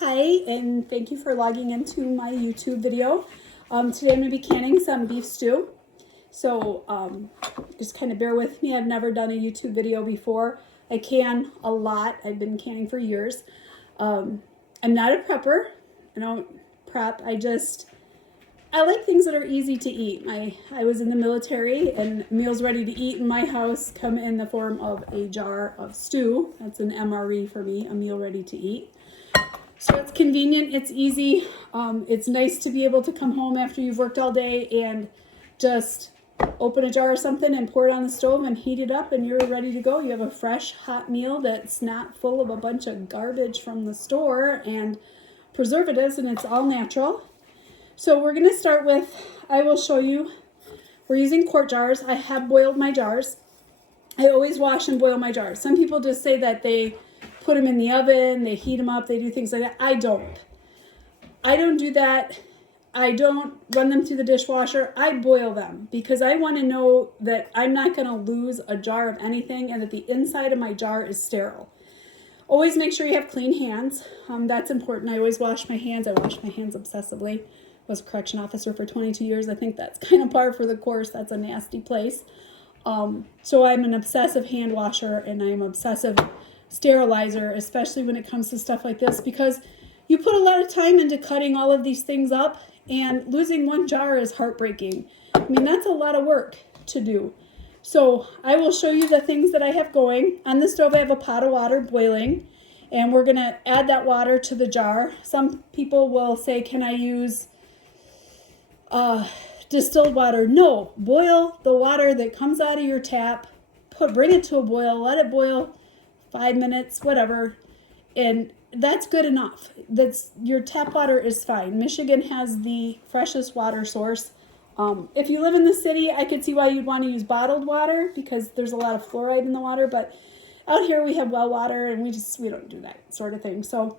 Hi, and thank you for logging into my YouTube video. Today I'm going to be canning some beef stew. So just kind of bear with me. I've never done a YouTube video before. I can a lot. I've been canning for years. I'm not a prepper. I don't prep. I like things that are easy to eat. I was in the military, and meals ready to eat in my house come in the form of a jar of stew. That's an MRE for me, a meal ready to eat. So it's convenient, it's easy. It's nice to be able to come home after you've worked all day and just open a jar or something and pour it on the stove and heat it up, and you're ready to go. You have a fresh, hot meal that's not full of a bunch of garbage from the store and preservatives, and it's all natural. So we're going to start with, I will show you, we're using quart jars. I have boiled my jars. I always wash and boil my jars. Some people just say that they put them in the oven, they heat them up, they do things like that. I don't do that. I don't run them through the dishwasher. I boil them because I want to know that I'm not going to lose a jar of anything and that the inside of my jar is sterile. Always make sure you have clean hands. That's important. I always wash my hands. I wash my hands obsessively. I was a correction officer for 22 years. I think that's kind of par for the course. That's a nasty place. So I'm an obsessive hand washer, and I'm obsessive sterilizer, especially when it comes to stuff like this, because you put a lot of time into cutting all of these things up, and losing one jar is heartbreaking. I mean, that's a lot of work to do. So I will show you the things that I have going. On the stove, I have a pot of water boiling, and we're going to add that water to the jar. Some people will say, can I use distilled water? No, boil the water that comes out of your tap, bring it to a boil, let it boil 5 minutes, whatever, and that's good enough. Your tap water is fine. Michigan has the freshest water source. If you live in the city, I could see why you'd want to use bottled water because there's a lot of fluoride in the water, but out here we have well water, and we don't do that sort of thing. So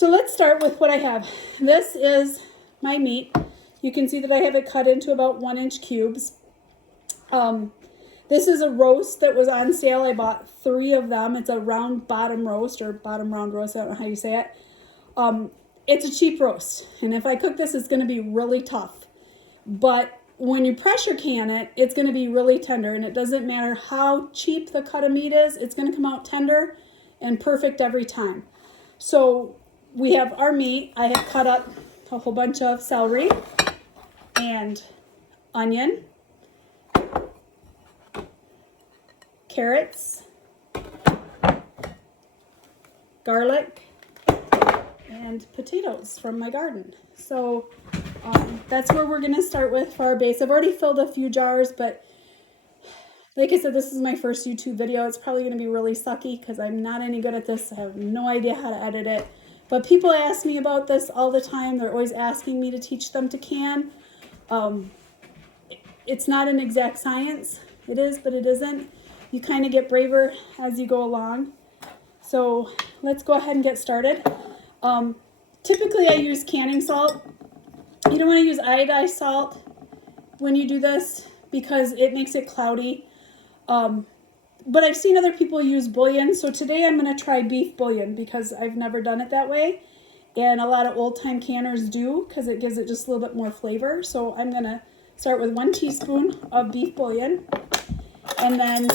let's start with what I have. This is my meat. You can see that I have it cut into about 1-inch cubes. This is a roast that was on sale. I bought 3 of them. It's a round bottom roast, or bottom round roast. I don't know how you say it. It's a cheap roast. And if I cook this, it's going to be really tough. But when you pressure can it, it's going to be really tender. And it doesn't matter how cheap the cut of meat is. It's going to come out tender and perfect every time. So we have our meat. I have cut up a whole bunch of celery and onion, carrots, garlic, and potatoes from my garden. So that's where we're going to start with for our base. I've already filled a few jars, but like I said, this is my first YouTube video. It's probably going to be really sucky because I'm not any good at this. I have no idea how to edit it. But people ask me about this all the time. They're always asking me to teach them to can. It's not an exact science. It is, but it isn't. You kind of get braver as you go along. So let's go ahead and get started. Typically I use canning salt. You don't want to use iodized salt when you do this because it makes it cloudy. But I've seen other people use bouillon. So today I'm going to try beef bouillon because I've never done it that way. And a lot of old-time canners do because it gives it just a little bit more flavor. So I'm going to start with 1 teaspoon of beef bouillon. And then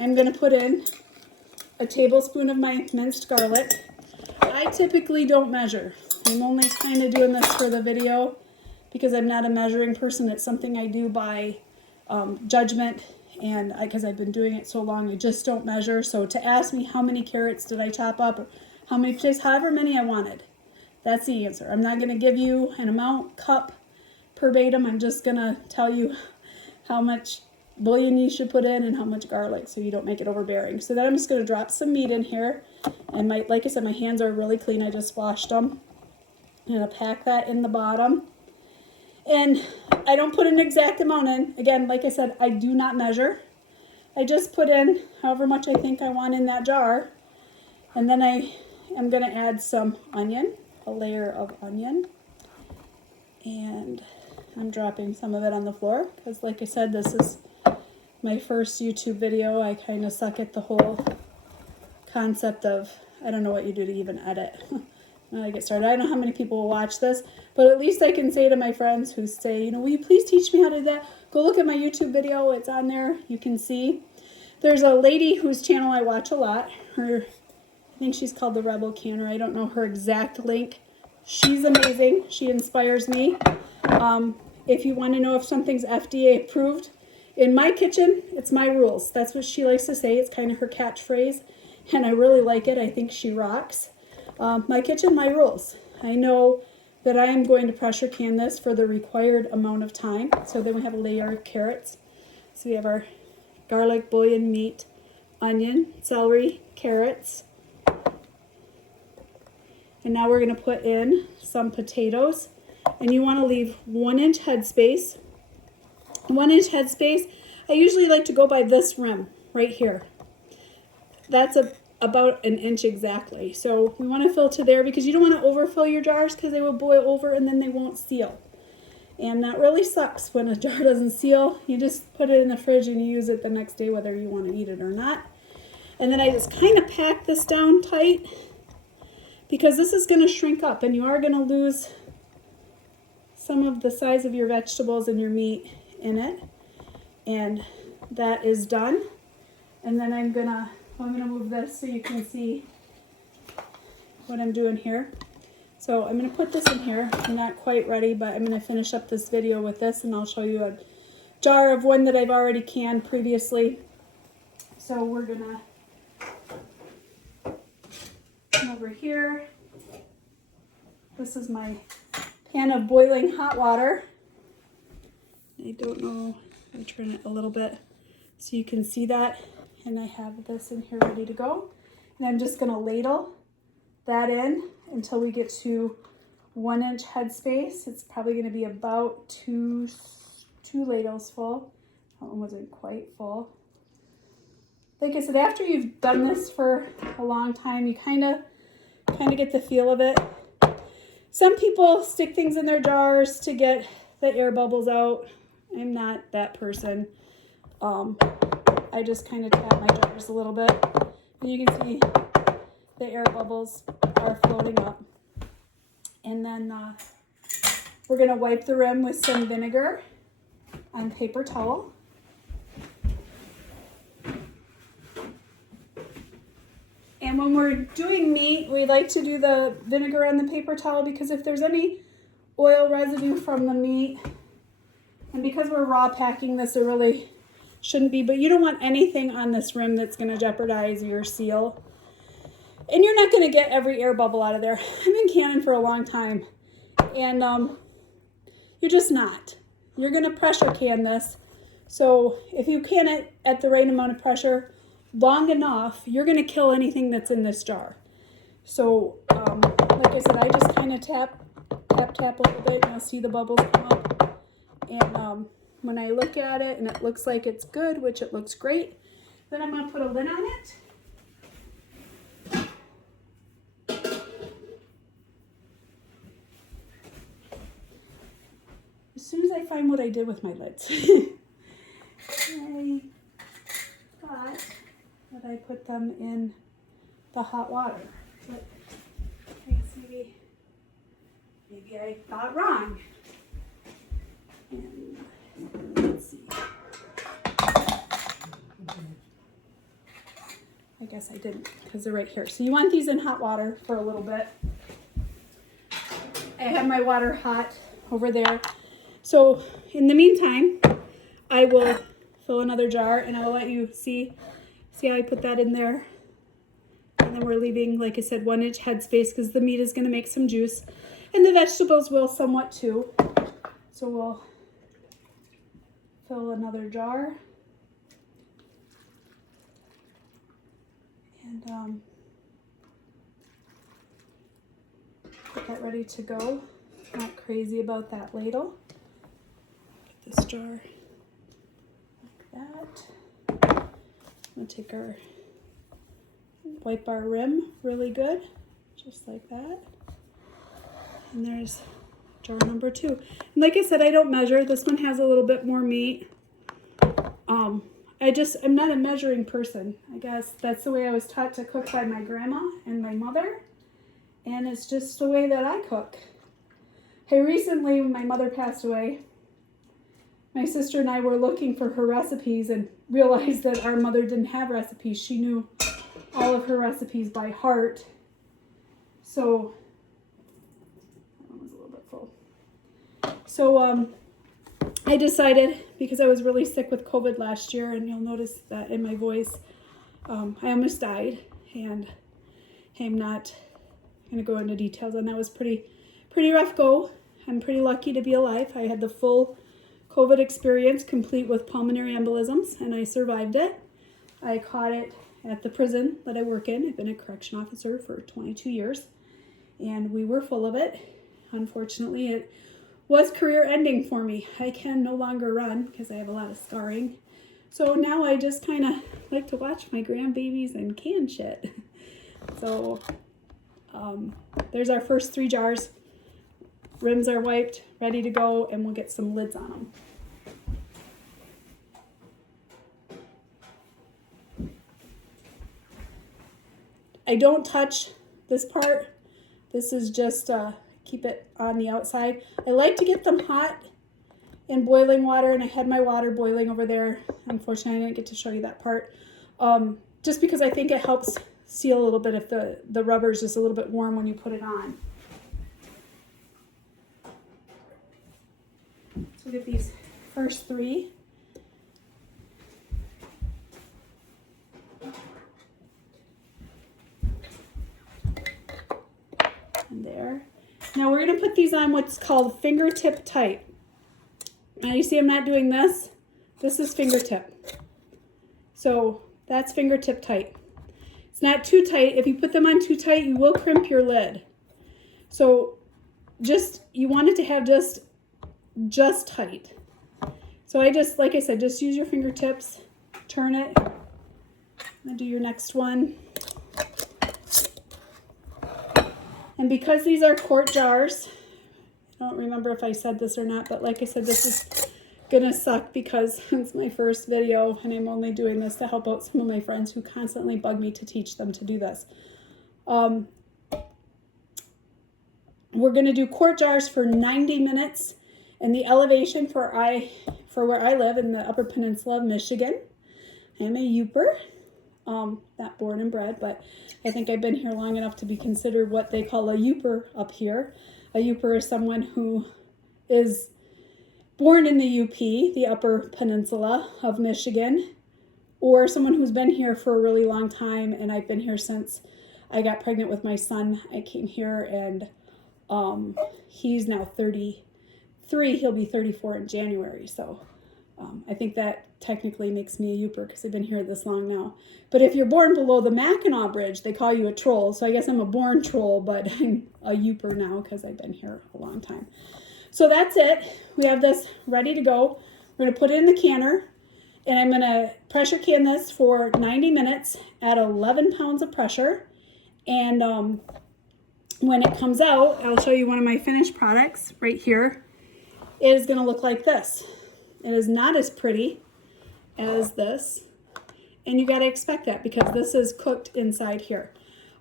I'm going to put in a tablespoon of my minced garlic. I typically don't measure. I'm only kind of doing this for the video because I'm not a measuring person. It's something I do by judgment, and because I've been doing it so long, I just don't measure. So to ask me how many carrots did I chop up, or how many potatoes, however many I wanted, that's the answer. I'm not going to give you an amount, cup, verbatim. I'm just going to tell you how much bouillon you should put in and how much garlic so you don't make it overbearing. So then I'm just going to drop some meat in here. And like I said, my hands are really clean. I just washed them. I'm going to pack that in the bottom. And I don't put an exact amount in. Again, like I said, I do not measure. I just put in however much I think I want in that jar. And then I am going to add some onion, a layer of onion. And I'm dropping some of it on the floor because, like I said, this is my first YouTube video. I kind of suck at the whole concept of, I don't know what you do to even edit. when I get started. I don't know how many people will watch this, but at least I can say to my friends who say, you know, will you please teach me how to do that? Go look at my YouTube video. It's on there. You can see. There's a lady whose channel I watch a lot. I think she's called the Rebel Canner. I don't know her exact link. She's amazing. She inspires me. If you want to know if something's FDA approved, in my kitchen, it's my rules. That's what she likes to say. It's kind of her catchphrase, and I really like it. I think she rocks. My kitchen, my rules. I know that I am going to pressure can this for the required amount of time. So then we have a layer of carrots. So we have our garlic, bouillon, meat, onion, celery, carrots. And now we're going to put in some potatoes. And you want to leave 1 inch headspace. 1 inch headspace. I usually like to go by this rim right here. That's about 1 inch exactly. So we want to fill to there because you don't want to overfill your jars because they will boil over and then they won't seal. And that really sucks when a jar doesn't seal. You just put it in the fridge and you use it the next day whether you want to eat it or not. And then I just kind of pack this down tight because this is going to shrink up and you are going to lose some of the size of your vegetables and your meat in it. And that is done. And then I'm gonna move this so you can see what I'm doing here. So I'm gonna put this in here. I'm not quite ready, but I'm gonna finish up this video with this and I'll show you a jar of one that I've already canned previously. So we're gonna come over here. This is my pan of boiling hot water. I don't know, I turn it a little bit so you can see that. And I have this in here ready to go. And I'm just gonna ladle that in until we get to 1 inch headspace. It's probably gonna be about two ladles full. That one wasn't quite full. Like I said, after you've done this for a long time, you kind of get the feel of it. Some people stick things in their jars to get the air bubbles out. I'm not that person. I just kind of tap my jars a little bit. And you can see the air bubbles are floating up. And then we're going to wipe the rim with some vinegar on paper towel. And when we're doing meat, we like to do the vinegar on the paper towel because if there's any oil residue from the meat, and because we're raw packing this, it really shouldn't be, but you don't want anything on this rim that's going to jeopardize your seal. And you're not going to get every air bubble out of there. I've been canning for a long time, and you're just not. You're going to pressure can this. So if you can it at the right amount of pressure long enough, you're going to kill anything that's in this jar. So like I said, I just kind of tap a little bit, and you'll see the bubbles come up. And when I look at it and it looks like it's good, which it looks great, then I'm going to put a lid on it. As soon as I find what I did with my lids. I thought that I put them in the hot water, but I guess maybe I thought wrong. And let's see. I guess I didn't because they're right here. So you want these in hot water for a little bit. I have my water hot over there. So in the meantime, I will fill another jar and I'll let you see how I put that in there. And then we're leaving, like I said, 1 inch headspace because the meat is going to make some juice and the vegetables will somewhat too. So we'll fill another jar and get that ready to go. Not crazy about that ladle. Get this jar like that. I'm gonna take our, wipe our rim really good, just like that. And there's jar number 2. And like I said, I don't measure. This one has a little bit more meat. I'm not a measuring person. I guess that's the way I was taught to cook by my grandma and my mother. and it's just the way that I cook. Hey, recently when my mother passed away, my sister and I were looking for her recipes and realized that our mother didn't have recipes. She knew all of her recipes by heart. So, that one was a little bit full. So, I decided, because I was really sick with COVID last year, and you'll notice that in my voice, I almost died, and I'm not going to go into details on that. It was pretty rough go. I'm pretty lucky to be alive. I had the full COVID experience, complete with pulmonary embolisms, and I survived it. I caught it at the prison that I work in. I've been a correction officer for 22 years, and we were full of it. Unfortunately, it was career ending for me. I can no longer run because I have a lot of scarring. So now I just kind of like to watch my grandbabies and can shit. So there's our first 3 jars. Rims are wiped, ready to go, and we'll get some lids on them. I don't touch this part. This is just keep it on the outside. I like to get them hot in boiling water, and I had my water boiling over there. Unfortunately, I didn't get to show you that part. Just because I think it helps seal a little bit if the rubber is just a little bit warm when you put it on. So we get these first 3. And there. Now we're going to put these on what's called fingertip tight. Now you see I'm not doing this. This is fingertip. So that's fingertip tight. It's not too tight. If you put them on too tight, you will crimp your lid. So you want it to have just tight. So I just, like I said, just use your fingertips, turn it, and do your next one. And because these are quart jars, I don't remember if I said this or not, but like I said, this is gonna suck because it's my first video and I'm only doing this to help out some of my friends who constantly bug me to teach them to do this. We're gonna do quart jars for 90 minutes. And the elevation for where I live in the Upper Peninsula of Michigan, I'm a Yooper, not born and bred, but I think I've been here long enough to be considered what they call a Yooper up here. A Yooper is someone who is born in the UP, the Upper Peninsula of Michigan, or someone who's been here for a really long time, and I've been here since I got pregnant with my son. I came here, and he's now 33. He'll be 34 in January, so I think that technically makes me a Yooper because I've been here this long now. But if you're born below the Mackinac Bridge, they call you a troll. So I guess I'm a born troll, but I'm a Yooper now because I've been here a long time. So that's it. We have this ready to go. We're going to put it in the canner, and I'm going to pressure can this for 90 minutes at 11 pounds of pressure. And when it comes out, I'll show you one of my finished products right here. It is going to look like this. It is not as pretty as this, and you got to expect that because this is cooked inside here.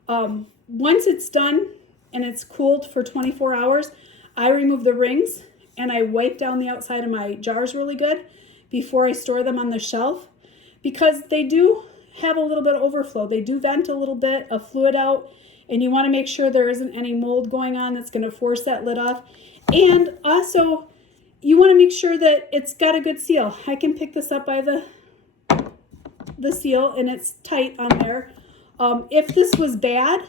Once it's done and it's cooled for 24 hours, I remove the rings and I wipe down the outside of my jars really good before I store them on the shelf because they do have a little bit of overflow. They do vent a little bit of fluid out, and you want to make sure there isn't any mold going on that's going to force that lid off. And also, you want to make sure that it's got a good seal. I can pick this up by the seal, and it's tight on there. If this was bad,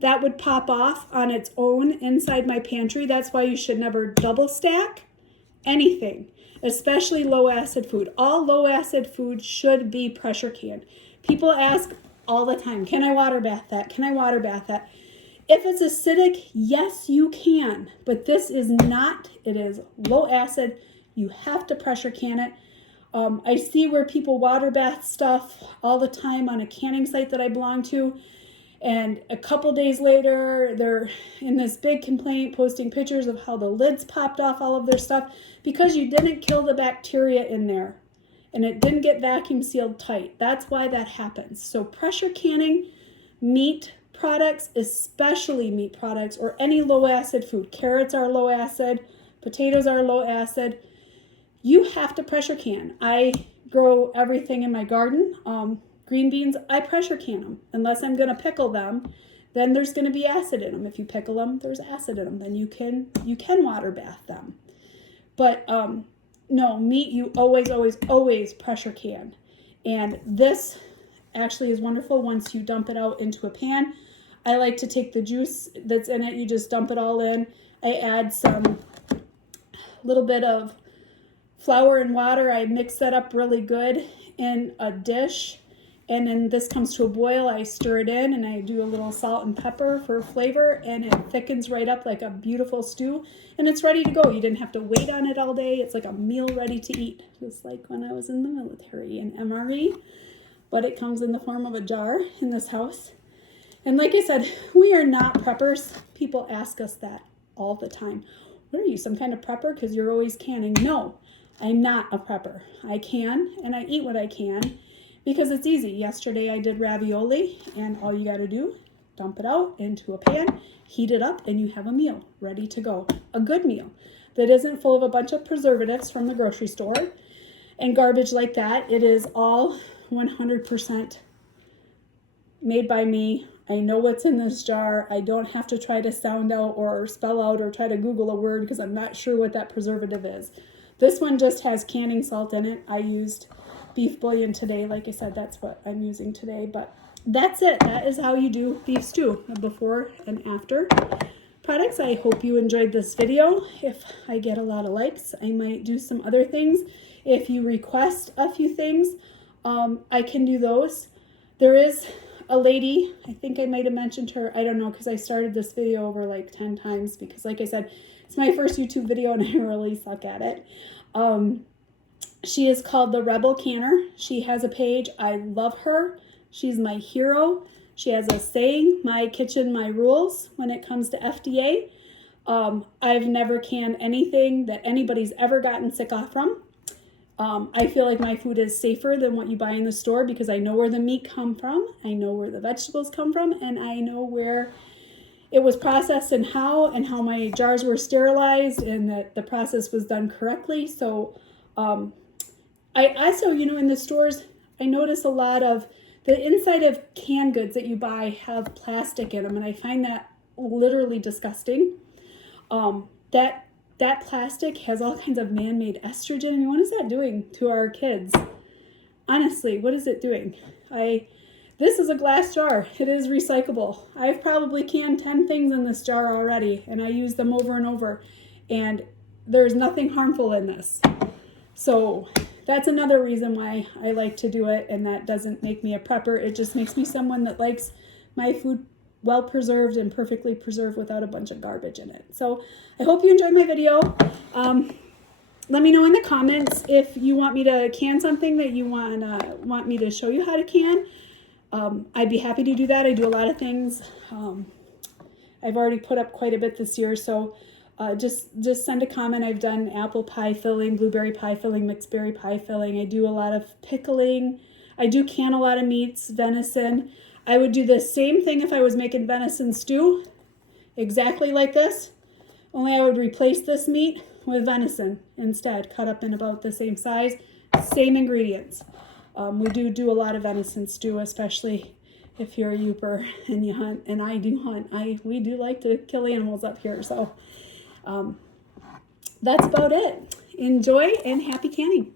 that would pop off on its own inside my pantry. That's why you should never double stack anything, especially low acid food. All low acid food should be pressure canned. People ask all the time, can I water bath that? Can I water bath that? If it's acidic, yes, you can, but this is not. It is low acid. You have to pressure can it. I see where people water bath stuff all the time on a canning site that I belong to, and a couple days later, they're in this big complaint posting pictures of how the lids popped off all of their stuff because you didn't kill the bacteria in there, and it didn't get vacuum sealed tight. That's why that happens. So pressure canning meat products, especially meat products or any low acid food, carrots are low acid, potatoes are low acid, you have to pressure can. I grow everything in my garden. Green beans, I pressure can them. Unless I'm going to pickle them, then there's going to be acid in them. If you pickle them, there's acid in them. Then you can water bath them. But no, meat you always pressure can. And this actually is wonderful once you dump it out into a pan. I like to take the juice that's in it. You just dump it all in. I add some little bit of flour and water. I mix that up really good in a dish. And then this comes to a boil. I stir it in and I do a little salt and pepper for flavor, and it thickens right up like a beautiful stew. And it's ready to go. You didn't have to wait on it all day. It's like a meal ready to eat, just like when I was in the military in MRE. But it comes in the form of a jar in this house. And like I said, we are not preppers. People ask us that all the time. What are you, some kind of prepper? Because you're always canning. No, I'm not a prepper. I can, and I eat what I can because it's easy. Yesterday I did ravioli, and all you got to do, dump it out into a pan, heat it up, and you have a meal ready to go. A good meal that isn't full of a bunch of preservatives from the grocery store and garbage like that. It is all 100% made by me. I know what's in this jar. I don't have to try to sound out or spell out or try to Google a word because I'm not sure what that preservative is. This one just has canning salt in it. I used beef bouillon today. Like I said, that's what I'm using today. But that's it. That is how you do beef stew, before and after products. I hope you enjoyed this video. If I get a lot of likes, I might do some other things. If you request a few things, I can do those. There is a lady, I think I might have mentioned her, I don't know, because I started this video over like 10 times because like I said, it's my first YouTube video and I really suck at it. She is called the Rebel Canner. She has a page. I love her. She's my hero. She has a saying, my kitchen, my rules, when it comes to FDA. I've never canned anything that anybody's ever gotten sick off from. I feel like my food is safer than what you buy in the store because I know where the meat come from, I know where the vegetables come from, and I know where it was processed and how my jars were sterilized and that the process was done correctly. So I also, in the stores, I notice a lot of the inside of canned goods that you buy have plastic in them, and I find that literally disgusting. That plastic has all kinds of man-made estrogen. I mean, what is that doing to our kids? Honestly, what is it doing? This is a glass jar. It is recyclable. I've probably canned 10 things in this jar already, and I use them over and over, and there's nothing harmful in this. So that's another reason why I like to do it, and that doesn't make me a prepper. It just makes me someone that likes my food well preserved and perfectly preserved without a bunch of garbage in it. So I hope you enjoyed my video. Let me know in the comments if you want me to can something that you want me to show you how to can. I'd be happy to do that. I do a lot of things. I've already put up quite a bit this year, so just send a comment. I've done apple pie filling, blueberry pie filling, mixed berry pie filling. I do a lot of pickling. I do can a lot of meats, venison. I would do the same thing if I was making venison stew, exactly like this, only I would replace this meat with venison instead, cut up in about the same size, same ingredients. We do a lot of venison stew, especially if you're a Yooper and you hunt, and I do hunt. We do like to kill animals up here, so that's about it. Enjoy and happy canning.